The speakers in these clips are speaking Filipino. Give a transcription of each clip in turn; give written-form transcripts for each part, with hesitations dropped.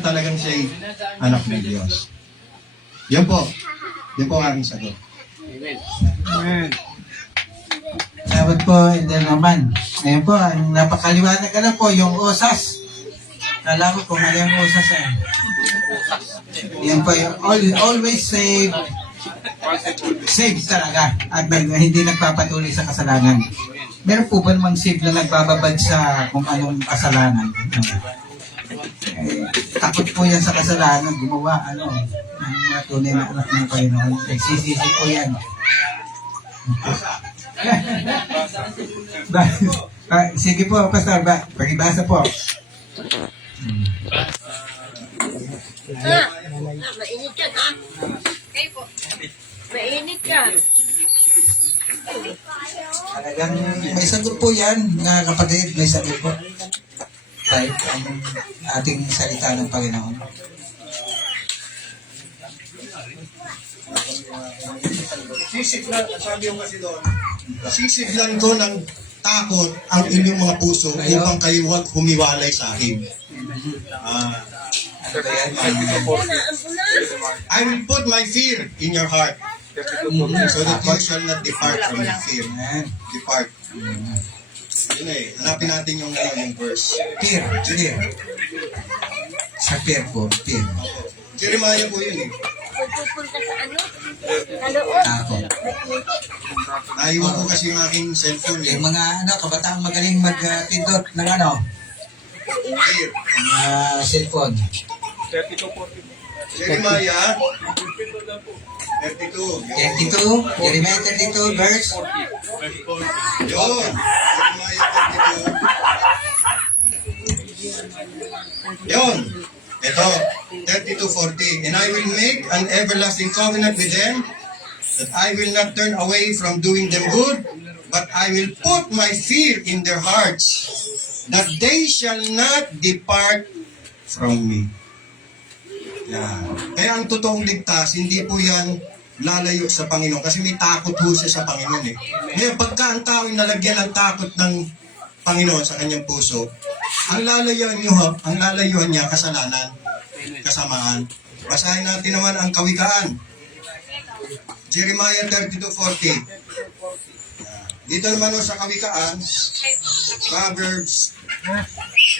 naman talagang siya'y anak ng Diyos. Yan po. Yan po ang aking sagot. Amen. Salamat po, Elder Roman. Ngayon po, ang napakaliwanag na po, yung usas. Kala ko kung ano yung usas eh. Yan po, yung always save. Save talaga. At hindi nagpapatuloy sa kasalanan. Meron po ba namang save na nagbababad sa kung anong kasalanan? Takot po yan sa kasalanan. Gumawa, ng mga tunay na anak ng Panginoon. Nagsisisi po yan. Sige po, Pastor. Pakibasa po. Mainit ka ha? Okay po. Mainit ka. Talagang may sagot po yan, mga kapatid, may sagot po. Kahit ang ating salita ng Panginoon. Sisiglan ko ng takot ang inyong mga puso upang kayo huwag humiwalay sa akin. I will put my fear in your heart so that you shall not depart from your fear. Depart. Yun eh, hanapin natin yung verse. Fear. Sa fear po, fear. Jeremiah po yun eh. Pupunta sa ano? Sa loob. Takot. Naiwan ko kasi yung aking cellphone eh. Yung mga kabataang magaling mag-pindot ng Fear. cellphone. Jeremiah 32. 32, Jeremiah 32, verse. Yun. Jeremiah 32. Yun. Ito, 32:40. And I will make an everlasting covenant with them, that I will not turn away from doing them good, but I will put my fear in their hearts, that they shall not depart from me. Yan. Kaya ang totoong ligtas, hindi po yan lalayo sa Panginoon kasi may takot ho siya sa Panginoon eh. Ngayon, pagka ang tao ay nalagyan ng takot ng Panginoon sa kanyang puso, ang lalayuan niya kasalanan, kasamaan. Basahin natin naman ang Kawikaan. Jeremiah 32:40. Dito naman sa Kawikaan, Proverbs,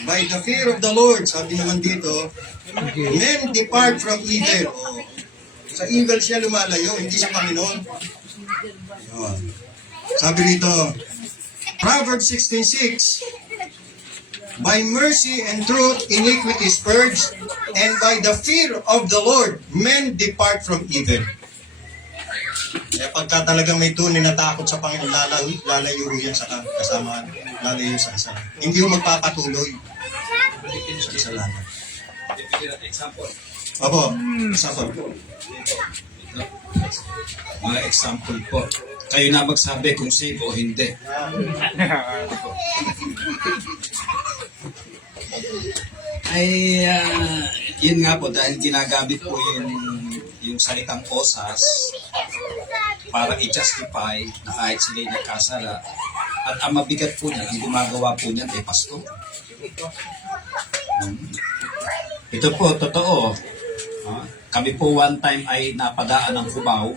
by the fear of the Lord, sabi naman dito, men depart from evil. Sa evil siya lumalayo, hindi sa Panginoon. Yun. Sabi dito, Proverbs 16:6, by mercy and truth iniquity is purged, and by the fear of the Lord men depart from evil. Kaya pagka talagang may tunay na takot sa Panginoon, lalayo yan sa kasamaan, lalayo sa kasalanan. Hindi mo magpapatuloy sa kasalanan. Opo, example. Mga example po. Kayo na magsabi kung safe o hindi. Ay, yun nga po, dahil ginagamit po yung salitang osas para i-justify na kahit sila'y nagkasala. At ang mabigat po niyan, ang gumagawa po niyan ay pastor. Ito po, totoo. Kami po one time ay napadaan ng Cubao.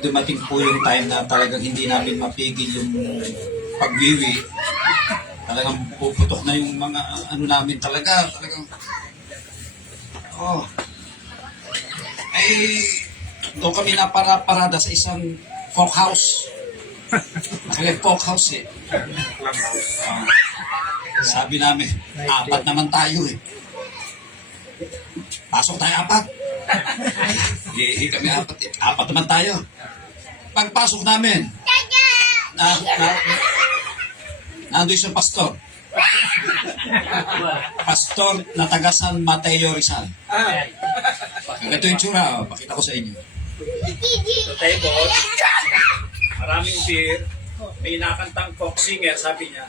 Dumating po yung time na talagang hindi namin mapigil yung pagwiwi. Talagang puputok na yung mga namin talagang doon kami naparada sa isang folk house. Kaya folk house eh. Sabi namin, 4 naman tayo eh. Pasok tayo 4. Hihi kami 4 eh. 4 naman tayo. Pagpasok namin, nandun yung pastor. Pastor na taga San Mateo Rizal. Ito yung tsura, pakita ko sa inyo. Sa table, maraming beer, may nakantang folk singer, sabi niya.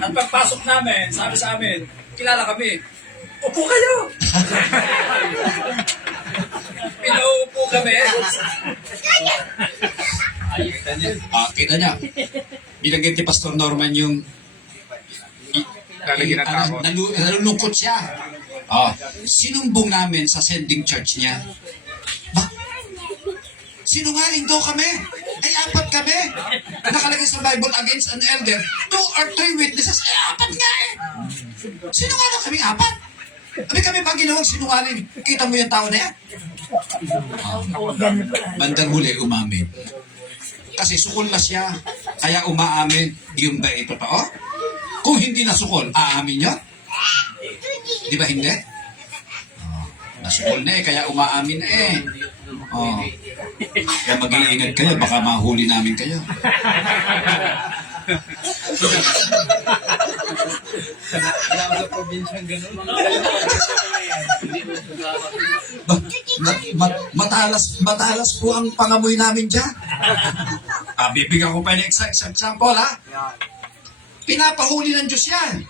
At pagpasok namin, sabi sa amin, kilala kami. Upo kayo! Pinaupo kami. Kita niya. Binagyan ni Pastor Norman yung Lalagyan ng takot. nalulungkot siya. Sinumbong namin sa sending church niya. Ba? Sinungaling daw kami. Ay, 4 kami. Nakalagay sa Bible against an elder. 2 or 3 witnesses. Ay, 4 nga eh. Sinungaling kami 4. Kami pa ginawang sinungaling. Kita mo yung tao na yan? Bandang huli, umamin. Kasi sukol na siya. Kaya umaamin. Yung ba ito totoo? Kung hindi nasukol, aamin niya? Di ba hindi? Nasukol na eh, kaya umaamin na eh. Kaya mag-iingat kayo, baka mahuli namin kayo. Matalas po ang pangamoy namin dyan. Bibigyan ko pa ng example ha. Pinapahuli ng Diyos yan.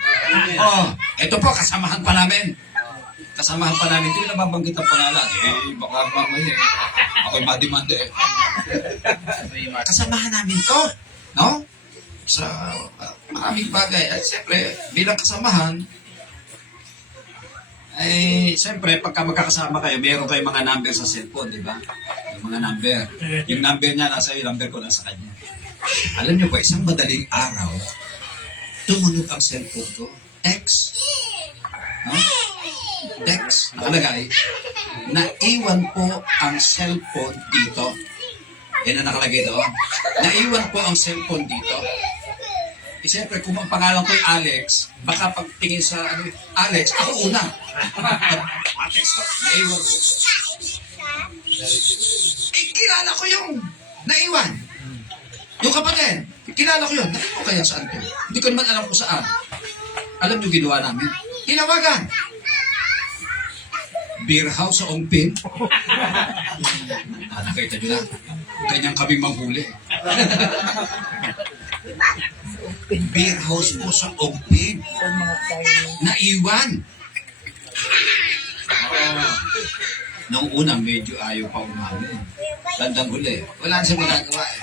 Ito po, kasamahan pa namin. Kasamahan pa namin. Hindi na mabanggit ang pangalan. Baka mamaya ako'y madimanda eh. Kasamahan namin to. No? Sa maraming bagay. At siyempre, bilang kasamahan, ay siyempre, pagka magkakasama kayo, meron kayong mga number sa cellphone, di ba? Yung mga number. Yung number niya nasa iyo, number ko nasa kanya. Alam niyo ba, isang madaling araw, tumunog ang cellphone ko. Text. No? Text. Nakalagay. Naiwan po ang cellphone dito. Yan ang nakalagay doon. Naiwan po ang cellphone dito. Siyempre, kung ang pangalan ko ay Alex, baka pagtingin sa Alex, ako una. Text ko. Naiwan. Kilala ko yung naiwan. Yung kapatid, kilala ko yun. Nakita ko kaya saan to? Hindi ko naman alam kung saan. Alam nyo ginawa namin? Tinawagan. Beer house sa Ongpin. Nakita nyo na. Ganyan kaming manghuli. Beer house po sa Ongpin. Naiwan. Noong una, medyo ayaw pa umamin. Bandang huli. Wala siya magagawa eh.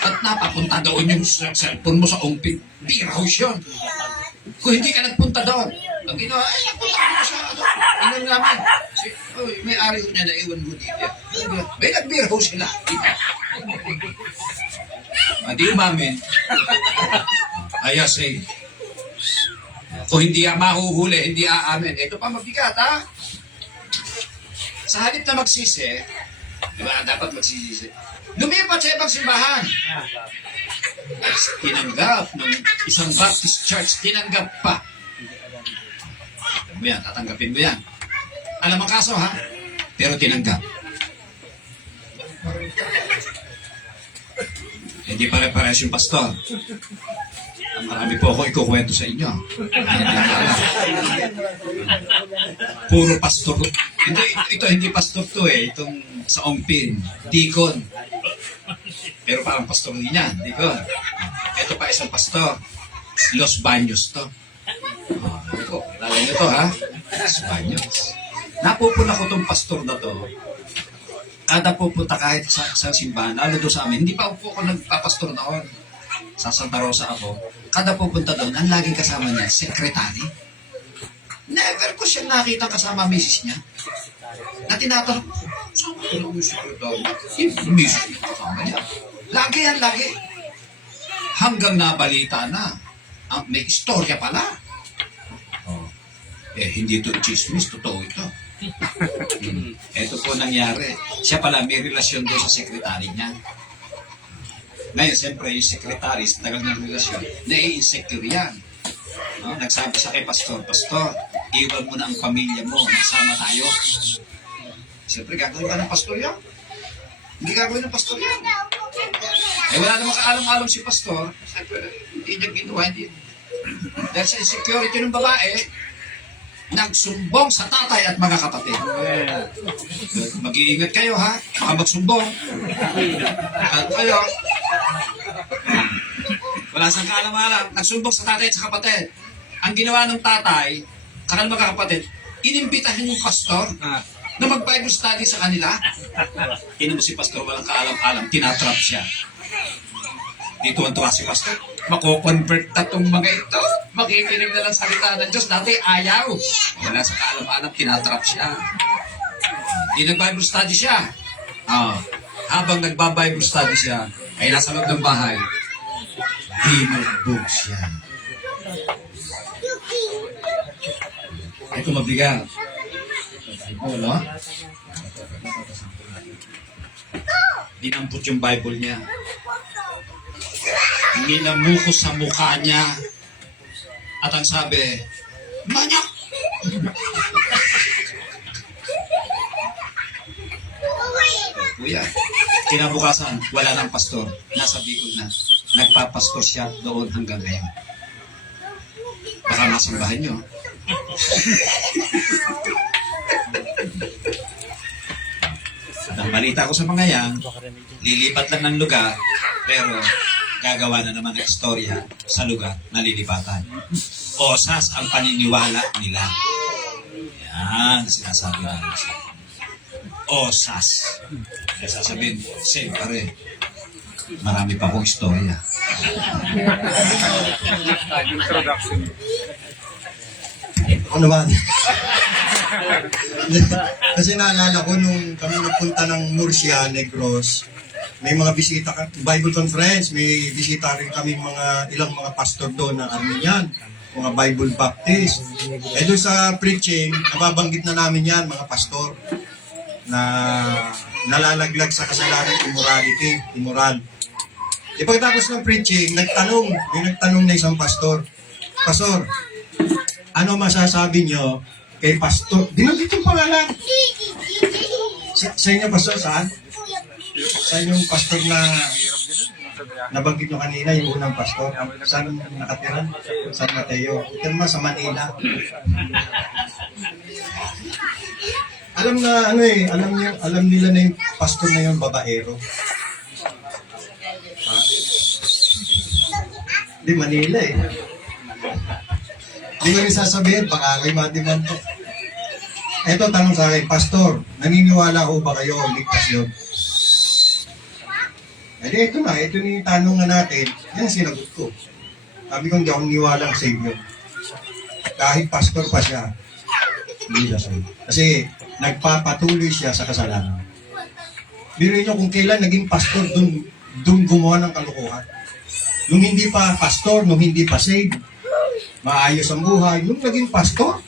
At napapunta doon yung cellphone mo sa Ongpin. Beer house yun. Kung hindi ka nagpunta doon, ang ginawa, ay, nagpunta mo sa ilan namin. May ari ko niya na iwan mo dito. May nag-beer house sila. Hindi umamin. Ay, say, kung hindi mahuhuli, hindi aamin. Ito pa mabigat, ha? Sa halip na magsisi, di ba, dapat magsisi. Lumipat sa ibang simbahan. Tinanggap ng isang Baptist church, tinanggap pa. Mo yan, tatanggapin mo yan. Alam ang kaso ha, pero tinanggap. Hindi pare-pares yung pastor. Marami po ako ikukwento sa inyo. Puro pastor. Ito hindi pastor to eh. Itong sa Ongpin. Deacon. Pero parang pastor din yan. Deacon. Ito pa isang pastor. Los Baños to. Ito. Lala nyo to ha. Los Baños. Napupuna ko tong pastor na to. Kada pupunta kahit sa simbahan, lalo doon sa amin, hindi pa po ako nagpapastor noon. Sa Santa Rosa ako. Kada pupunta doon, ang laging kasama niya, sekretary. Never ko siya nakita kasama misis niya. Na tinatanong, saan ko yung sekretary? Yung misis niya kasama niya. Lagi yan, lagi. Hanggang nabalita na. May istorya pala. Hindi ito chismis, totoo ito. Ito po nangyari. Siya pala may relasyon doon sa sekretary niya. Ngayon, siyempre, yung sekretary, sa tagal ng relasyon, nai-insecure yan. No? Nagsabi sa kay Pastor, Pastor, iwan mo na ang pamilya mo, magsama tayo. Siyempre, gagawin ka ng pastor yan. Hindi gagawin ng pastor yan. Wala namang kaalam-alam si Pastor. Siyempre, hindi niya ginawa, hindi. Dahil sa insecurity ng babae, nagsumbong sa tatay at mga kapatid. Mag-iingat kayo ha, baka magsumbong. At kayo, wala sang kaalam-alam, nagsumbong sa tatay at sa kapatid. Ang ginawa ng tatay, kanal mga kapatid, inimbitahan yung pastor na mag-Bible study sa kanila. Ino mo si pastor, walang kaalam-alam, tinatrap siya. Di tuwan-tuwa si Pastor. Mako-convert na tong mga ito. Makikinig na lang salita ng Diyos. Dati ayaw. Wala sa kaalam-alam, tinatrap siya. Di nag-Bible study siya. Habang nagba-Bible study siya, ay nasa loob ng bahay, di magbog siya. Ito mabigat. Ito, no? Dinampot yung Bible niya. Minamuko sa mukha niya. At ang sabi, manyak! Kuya, kinabukasan, wala ng pastor. Nasa Bicol na. Nagpapastor siya doon hanggang ngayon. Baka masambahan nyo. At ang balita ko sa mga yan, lilipat lang ng lugar, pero gagawa na naman ng istorya sa lugar na lilipatan. Osas ang paniniwala nila. Yan, sinasabi namin siya. Osas. Kaya sasabihin, same pa rin. Marami pa akong istorya. Ano ba? Kasi naalala ko nung kami nagpunta ng Murcia, Negros, may mga bisita, Bible conference, may bisita rin kami ilang mga pastor doon na Armenian, mga Bible Baptist. Eh doon sa preaching, nababanggit na namin yan, mga pastor, na nalalaglag sa kasalanan, immoral. E pagkatapos ng preaching, may nagtanong na isang pastor, Pastor, ano masasabi nyo kay pastor? Binanggit yung pangalan. Sa inyo, pastor, saan? Sa inyong pastor na nabanggit nyo kanina, yung unang pastor. Saan nakatira? San Mateo. Ito naman sa Manila. Alam nila na yung pastor na yung babaero. Ha? Di Manila eh. Di ko rin sasabihin, baka kayo madiman to. Eto, tanong sa akin, Pastor, naniniwala ko ba kayo ligtas yun? Eh, ito na yung tanong na natin, yan ang sinagot ko. Sabi ko, hindi ako niwala ang Savior. Kahit pastor pa siya, hindi siya save. Kasi nagpapatuloy siya sa kasalanan. Biruin nyo kung kailan naging pastor, dun gumawa ng kalokohan. Nung hindi pa pastor, nung hindi pa saved, maayos ang buhay. Nung naging pastor,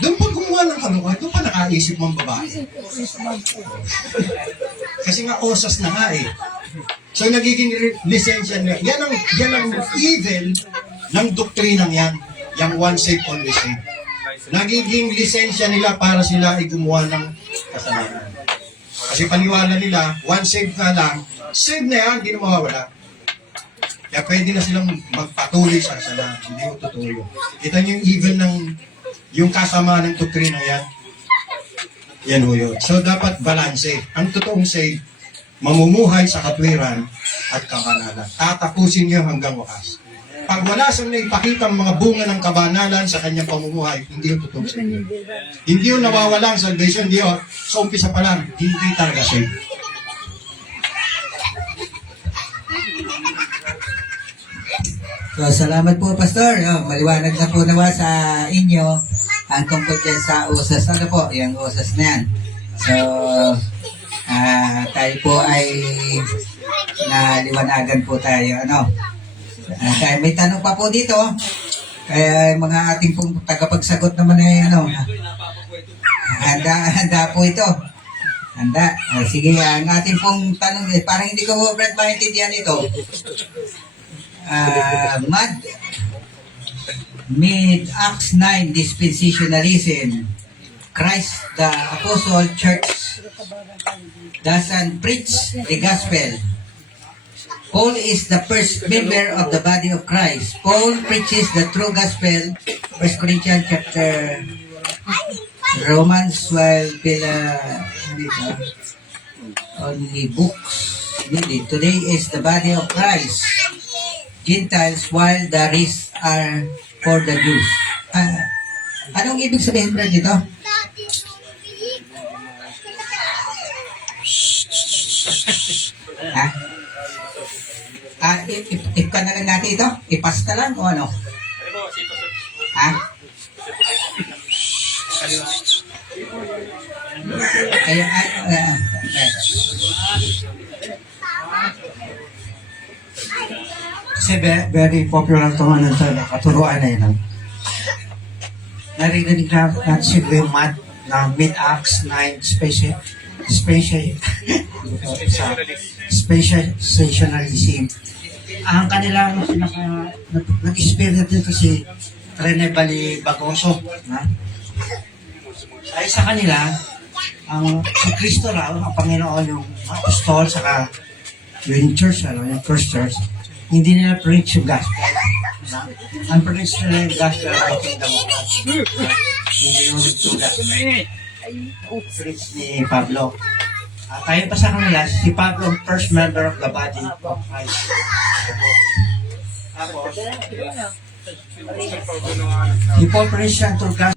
doon pa gumawa ng kalokohan, doon pa nakaisip mong babae. Kasi nga osas na nga eh. So nagiging lisensya nila. Yan ang evil ng doktrinang yan. Yung one save, always save. Nagiging lisensya nila para sila ay gumawa ng kasalanan. Kasi paniwala nila, one save na lang, save na yan, hindi na mawawala. Kaya pwede na silang magpatuloy sa kasalanan. Hindi mo totoo. Kita niyo yung evil ng yung kasama ng doktrina yan. Yan ho yun. So dapat balanse. Ang totoong save, mamumuhay sa katwiran at kabanalan. Tatapusin niyo hanggang wakas. Pag wala siyang naipakita ang mga bunga ng kabanalan sa kanyang pamumuhay, hindi yung totoong save. Hindi yung nawawala ang salvation. Hindi yun. Sa umpisa pa lang, hindi talaga save. So, salamat po, Pastor. Maliwanag na po nawa sa inyo ang tungkol dyan sa usas. Ano po, yung usas na yan. So, tayo po ay naliwanagan po tayo. Kaya may tanong pa po dito. Kaya mga ating pong tagapagsagot naman ay handa po ito. Handa. Sige, ang ating pong tanong, parang hindi ko po Brad maintindihan ito. Mid-Acts 9 dispensationalism, Christ the Apostle Church doesn't preach the gospel. Paul is the first member of the body of Christ. Paul preaches the true gospel. 1 Corinthians chapter Romans, while only books needed. Today is the body of Christ. Gentiles, while the rest are for the Jews. Anong ibig sabihin bro dito? Ha? If ka na lang natin ito? Ipas na lang o ano? Ano po, sito sa Ha? Kaya, Kasi very popular itong ano ito, katuruan na yun. Narinig na natin si Graham Matt na mid-acts 9 specializationalism. Ang kanilang nag-experience dito si Rene Balibagoso. Ay sa kanila, ang si Cristo raw, ang Panginoon, yung apostol, saka yung church, yung first church, hindi nila preach yung gospel. Ang preach nila yung gospel of the kingdom of God. Hindi yung gospel. Preach ni Pablo. Tayo pa sa kanila, si Pablo, first member of the body of Christ. Tapos, si Paul preach yan to gospel.